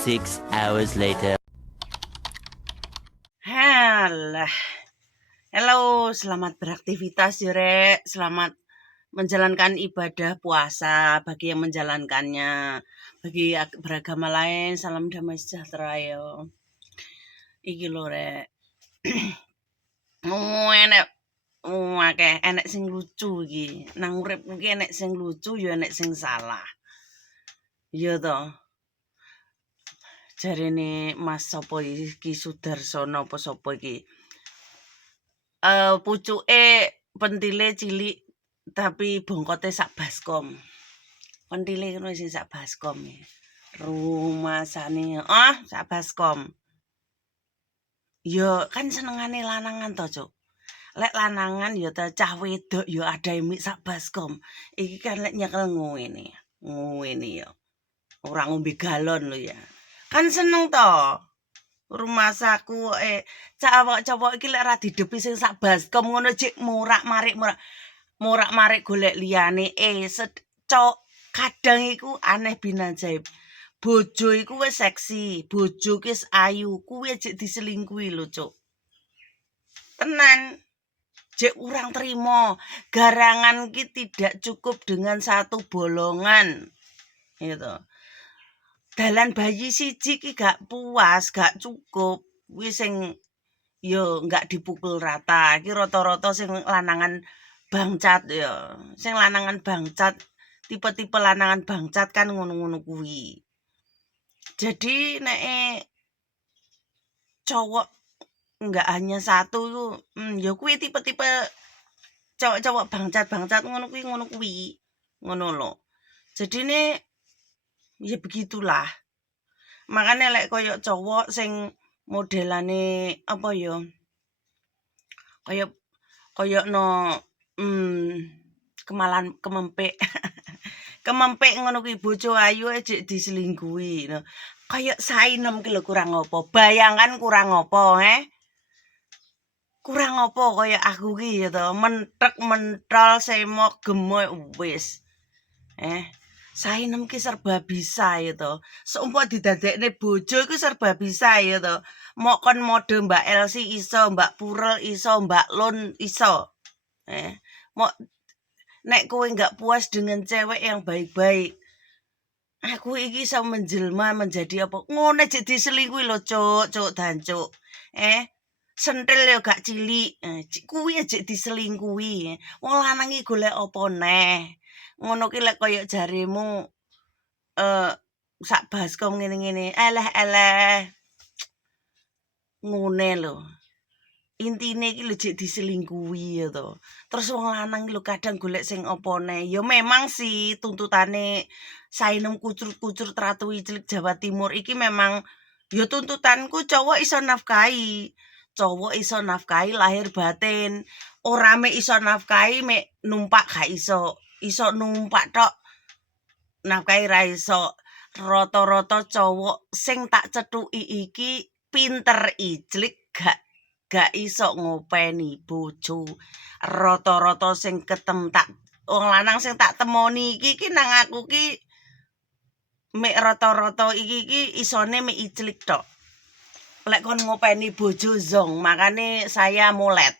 6 hours later. Halah. Halo, selamat beraktivitas ya, Rek. Selamat menjalankan ibadah puasa bagi yang menjalankannya. Bagi beragama lain, salam damai sejahtera yo. Iki lho, Rek. Enek akeh enek sing lucu iki. Nang urip iki enek sing lucu ya enek sing salah. Iya to. Jarene Mas sapa iki Sudarsono apa sapa iki? Pucuke pentile cilik tapi bongkote sak baskom. Pentile ngono sing sak baskom. Rumasane sak baskom. Ya kan senengane lanangan to, Cuk. Lek lanangan ya ta cah wedok ya ada mik sak baskom. Iki kan lek nyekel ngene. Ngene ya. Ora ngombe galon lho ya. Kan seneng to. Rumah saku cawok-cawok iki lek ora didepi sing sak baskom ngono jek morak-marik golek liyane kadang iku aneh bin ajaib. Bojo iku wis seksi, bojo wis ayu, kuwi jek diselingkuhi lho, Cuk. Tenan. Jek urang terima, garangan ki tidak cukup dengan satu bolongan. Gitu. Dalan bayi siji ki gak puas, gak cukup. Wis sing yo gak dipukul rata. Iki rata-rata sing lanangan bangcat ya. Sing lanangan bangcat, tipe-tipe lanangan bangcat kan ngono-ngono kuwi. Jadi nek cowok enggak hanya satu ya kuwi tipe-tipe cowok-cowok bangcat ngono kuwi. Ngono lho. Jadi ne ya begitulah. Makanya lek koyo cowok sing modelane apa ya? Koyo no kemempek. Kemempek ngono kuwi bojo ayu jek diselingkuhi. Kayak sainem ki lho kurang apa? Bayangan kurang apa, Kurang apa kaya aku ki ya to, mentek mentol semok gemoy wis. Sainem ki serba bisa ya to. Seumpama didadekne bojo iku serba bisa ya to. Mok kon mode Mbak Elsi iso, Mbak Purel iso, Mbak Lun iso. Mok nek kowe enggak puas dengan cewek yang baik-baik, aku iki iso menjelma menjadi apa? Ngone jek diselingkuhi lho, Cuk, dancuk. Sentil yo gak cilik. Kuwi jek diselingkuhi. Wong lanang iki golek apa neh? Ngono ki lek koyo jaremu sak baskom ngene-ngene. Eleh. Ngene lho. Intine iki lho jek diselingkuhi ya to. Terus wong lanang lho kadang golek sing apa neh. Ya memang sih tuntutane sainem kucur-kucur Tratu Cilik Jawa Timur iki memang ya tuntutanku cowok iso nafkahi. Cowok iso nafkahi lahir batin. Ora mek iso nafkahi mek numpak gak iso. Iso numpak tok. Nafkahi ra iso. Rata-rata cowok sing tak cethuki iki pinter ijlik gak iso ngopeni bojo. Rata-rata sing wong lanang sing tak temoni iki nang aku ki mek rata-rata iki isone mek ijlik tok. Lek kon ngopeni bojo zong, makane saya mulet.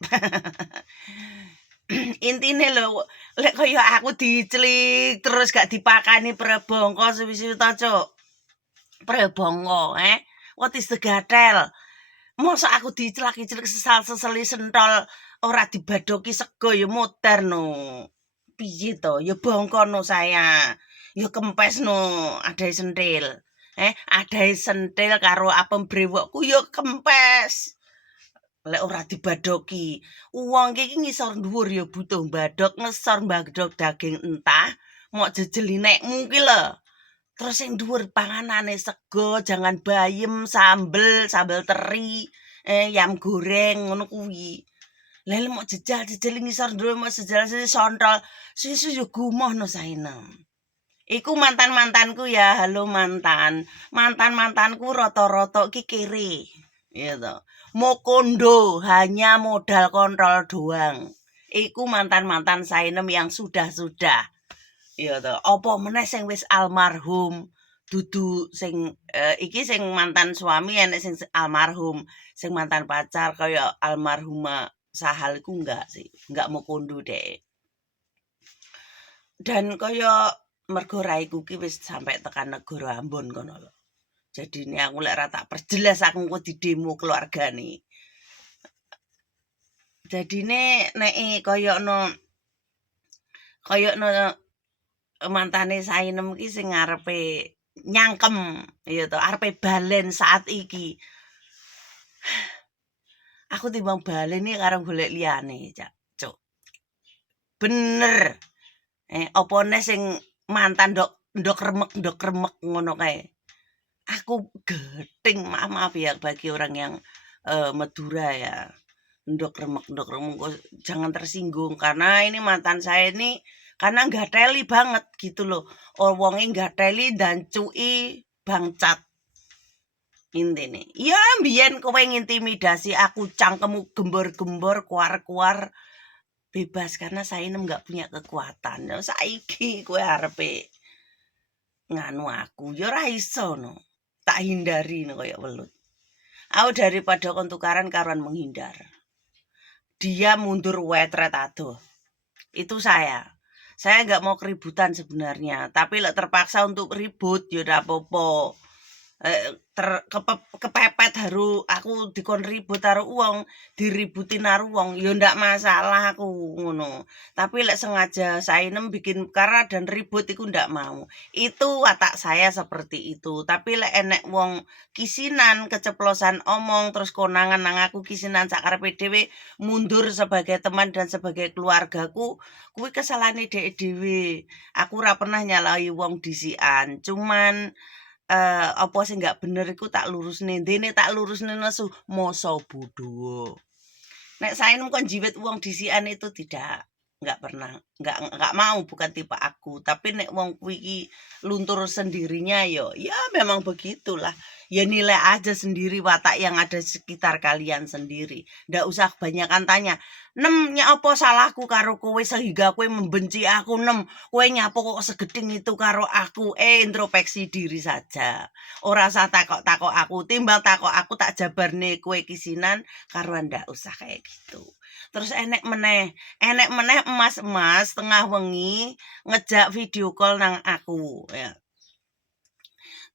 Intine lho, lek kaya aku diclik terus gak dipakani prebongko suwi-suwi to, Cuk. Prebongko, what is the gatel? Mosok aku dicelak-celak sesal-seseli sentol ora dibadoki sego ya modar no. Piye to? Ya bongko no saya. Ya kempes no, adae sentil. Adae sentil karo apem brewokku ya kempes. Lek ora dibadoki, wong iki ngisor dhuwur ya butuh badok, ngesor badok daging entah, mok jejeli nekmu ki lho. Terus sing dhuwur panganane sego, jangan bayem, sambel teri, yam goreng ngono kuwi. Lah mok jejal ngisor dhuwur mok jejal sontol, susu yo gumohno sainem. Iku mantan-mantanku ya, halo mantan. Mantan-mantanku rata-rata iki kere. Ya toh. Mokondo hanya modal kontrol doang. Iku mantan-mantan sainem yang sudah. Ya toh. Apa meneh sing wis almarhum. dudu sing iki sing mantan suami enek sing almarhum, sing mantan pacar kaya almarhumah Sahal iku enggak sih, enggak mau kondo dek. Dan kaya mergo raiku ki wis sampai tekan negara Ambon kono lho. Jadine aku lek ora tak perjelas aku engko didemo keluargane. Jadine nek koyono mantane Sainem ki sing ngarepe nyangkem ya to, arepe balen saat iki. Aku timbang balen iki karo golek liyane, Cuk. Bener. Apa neh sing mantan ndok remek ngono kae. Aku gething, maaf ya bagi orang yang Madura ya. Ndok remek jangan tersinggung karena ini mantan saya ini karena gateli banget gitu loh. Wonge gateli dan cui bangcat. Intine. Ya mbiyen kowe ngintimidasi aku cangkemmu gembor-gembor kuar-kuar bebas karena Sainem nggak punya kekuatan. Nah, saiki kowe arepe nganu aku ya ora iso no. Tak hindari no kaya welut. Aku daripada kon tukaran karuan menghindar. Dia mundur wetret aduh. Itu saya. Saya nggak mau keributan sebenarnya, tapi lek terpaksa untuk ribut ya udah apa-apa. Kepepet haru aku dikon ribut karo wong, diributin karo wong ya ndak masalah aku ngono. Tapi lek sengaja Sainem bikin perkara dan ribut iku ndak mau. Itu watak saya seperti itu. Tapi lek enek wong kisinan keceplosan omong terus konangan nang aku kisinan sakarepe dhewe mundur sebagai teman dan sebagai keluargaku, kuwi kesalahane dhek dhewe. Aku ora pernah nyalahi wong dhisikan, cuman apa sing gak bener iku tak lurusne. Dene tak lurusne nesu masa bodoh. Nek Sainem kon jiwit wong dhisikan itu tidak. Enggak pernah. Enggak mau, bukan tipe aku. Tapi nek wong kuwi iki luntur sendirinya ya memang begitulah. Ya nilai aja sendiri watak yang ada di sekitar kalian sendiri. Ndak usah kebanyakan tanya. Nem apa salahku karo kowe sehingga kowe membenci aku nem. Kowe nyapo kok segeding itu karo aku. Introspeksi diri saja. Ora usah takok-takok aku. Timbang takok aku tak jabarne kowe kisinan karo ndak usah kayak gitu. Terus enek meneh emas-emas tengah wengi ngejak video call nang aku ya.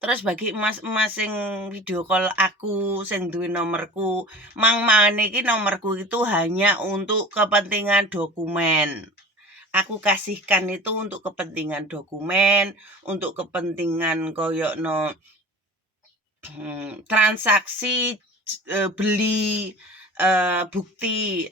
Terus bagi emas-emas sing video call aku sing duwe nomorku, mangmane iki nomorku itu hanya untuk kepentingan dokumen. Aku kasihkan itu untuk kepentingan dokumen, untuk kepentingan koyokno transaksi beli bukti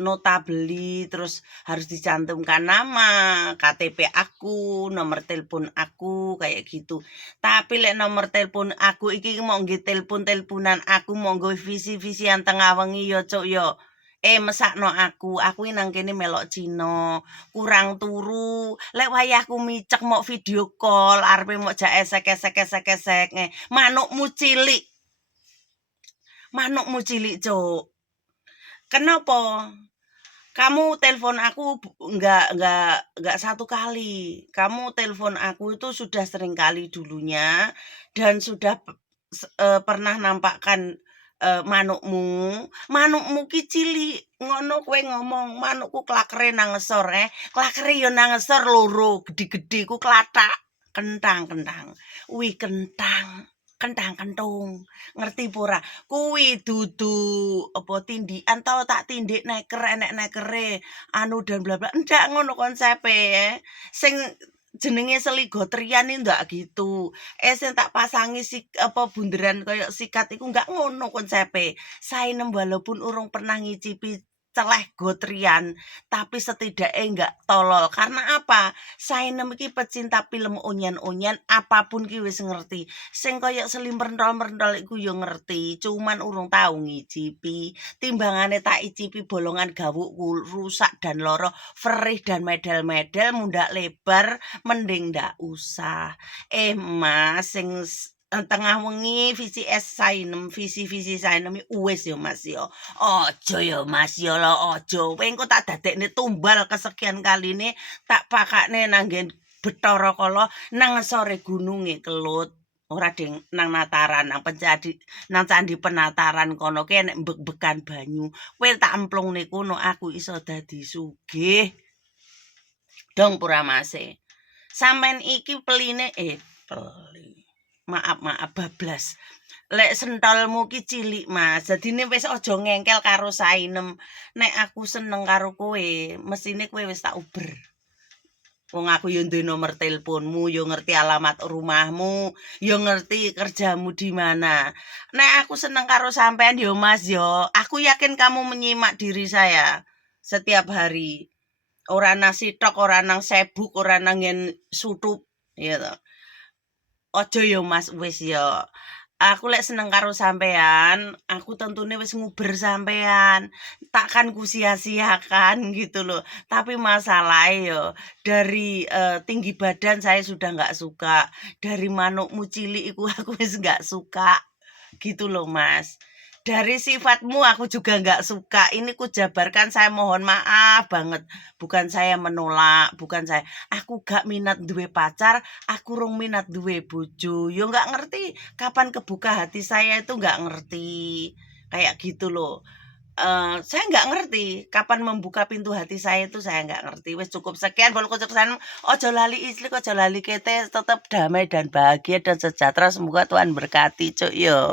nota beli terus harus dicantumkan nama, KTP aku, nomor telepon aku kayak gitu. Tapi lek nomor telepon aku iki mau nggih telepon-teleponan aku monggo visi-visian tengah wengi yo cuk yo. Mesakno aku nang kene melok Cina, kurang turu. Lek wayahku micek mau video call, arepe mau jak esek-esek. Manukmu cilik. Manukmu cilik, Cuk. Kenapa? Kamu telepon aku enggak satu kali. Kamu telepon aku itu sudah sering kali dulunya dan sudah pernah nampakkan manukmu ki cilik ngono kowe ngomong manukku klakere nang ngesor klakere yo nang ngesor loro gede-gede ku klatak kentang kentung ngerti pura kuwi dudu apa tindikan tau tak tindik neker enek nekere anu dan bla bla ndak ngono konsepe sing jenenge seligotrian iki ndak gitu sing tak pasangi apa bunderan kaya sikat iku nggak ngono konsepe Sainem walaupun urung pernah ngicipi celeh gotrian tapi setidaknya nggak tolol karena apa Sainem iki pecinta film onyan-onyan apapun ki wis ngerti sing kaya selim merendol iku yo ngerti cuman urung tahu ngicipi timbangane tak icipi bolongan gawukku rusak dan loro ferih dan medel-medel mundak lebar mending ndak usah Mas sing tengah wengi visi Sainem visi Sainem wis yo Mas yo aja yo Mas yo lo aja kowe engko tak dadekne tumbal kesekian kaline tak pakakne nanggen Bathara Kala nang sore gununge Kelut. Ora ding nang Nataran nang candi Penataran kono ki enek mbek-bekan banyu. Kowe tak emplungne kono aku iso dadi sugih. Dong Puramase. Sampeyan iki peline peli. Maaf bablas. Lek sentolmu ki cilik Mas. Dadine wis aja ngengkel karo Sainem. Nek aku seneng karo kowe, mesine kowe wis tak uber. Wong aku yo duwe nomor teleponmu, yo ngerti alamat rumahmu, yo ngerti kerjamu di mana. Nek aku seneng karo sampean yo Mas yo, aku yakin kamu menyimak diri saya setiap hari. Ora nang sitok, ora nang sibuk, ora nang nggen sutup, ya toh. Ojo yo Mas wis yo. Aku lek seneng karo sampean, aku tentune wis nguber sampean. Takkan kusia-siakan gitu loh. Tapi masalahnya yo dari tinggi badan saya sudah nggak suka. Dari manukmu cilik iku aku wis nggak suka. Gitu loh Mas. Dari sifatmu aku juga nggak suka. Ini ku jabarkan, saya mohon maaf banget. Bukan saya menolak, bukan saya. Aku gak minat duwe pacar, aku rung minat duwe bojo. Yo nggak ngerti kapan kebuka hati saya itu nggak ngerti. Kayak gitu loh. Saya nggak ngerti kapan membuka pintu hati saya itu saya nggak ngerti. Wes cukup sekian bol kesan. Ojo lali istri, ojo lali kete, tetap damai dan bahagia dan sejahtera. Semoga Tuhan berkati, cuk yo.